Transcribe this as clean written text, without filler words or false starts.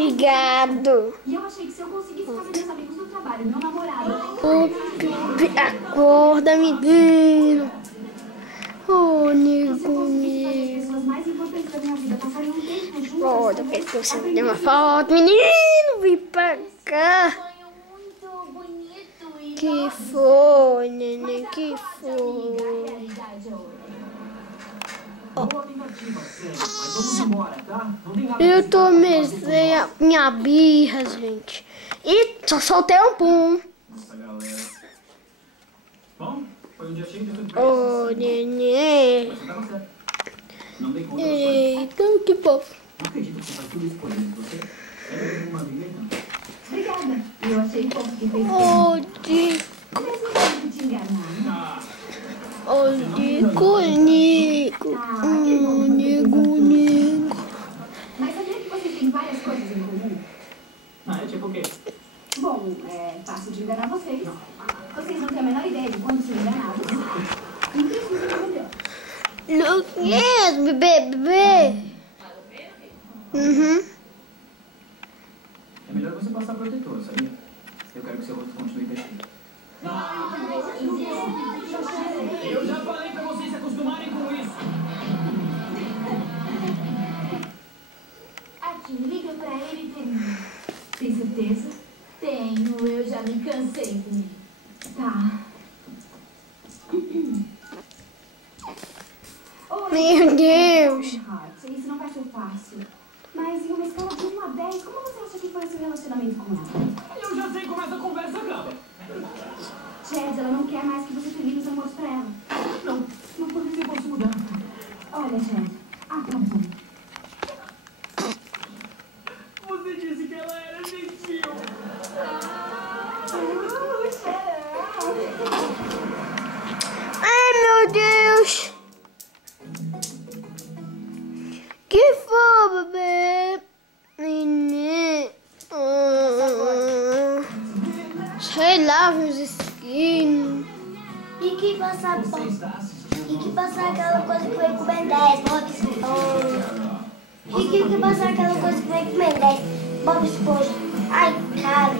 Obrigado. E eu achei que se eu conseguisse fazer meus amigos do trabalho, meu namorado... Acorda, menino. Oh, E se eu nego, conseguisse fazer as nego. pessoas mais importantes da minha vida passarem um tempo juntas... Foda, fez que você me deu uma foto. Menino, vem pra cá. Sonho muito bonito e... Que foi, neném, que foi? realidade é outra. Eu comecei a minha birra, gente. E só soltei um pum. Ô, neném. Eita, que fofo. Obrigada. Eu achei fofo que fez Ô, mesmo tendo te enganar. ô, Nico, Nico. Nico. Mas sabia que vocês têm várias coisas em comum? É tipo o quê? Bom, é fácil de enganar vocês. Vocês não têm a menor ideia de quando são enganados. E precisam melhor. Yes, bebê. Uhum. É melhor você passar protetor, sabia? Eu quero que seu rosto continue perfeito. Eu já falei pra vocês se acostumarem com isso. Aqui, liga pra ele e termina. Tem certeza? Tenho, eu já me cansei dele. Tá. Oi, Meu Deus. isso não vai ser fácil. Mas em uma escala de 1 a 10, como você acha que foi o seu relacionamento com ela? Eu já sei como essa conversa acaba. Chad, ela não quer mais que você termine os amores pra ela. Não parece que posso mudar. Olha, Chad, acabou. Você disse que ela era gentil. Ai, meu Deus. Que foi, bebê? Menino. Sei lá, meus esquinos. E que passar aquela coisa que vem com Ben 10, Bob Esponja. E que passar aquela coisa que vem com Ben 10, Bob Esponja. Ai, cara.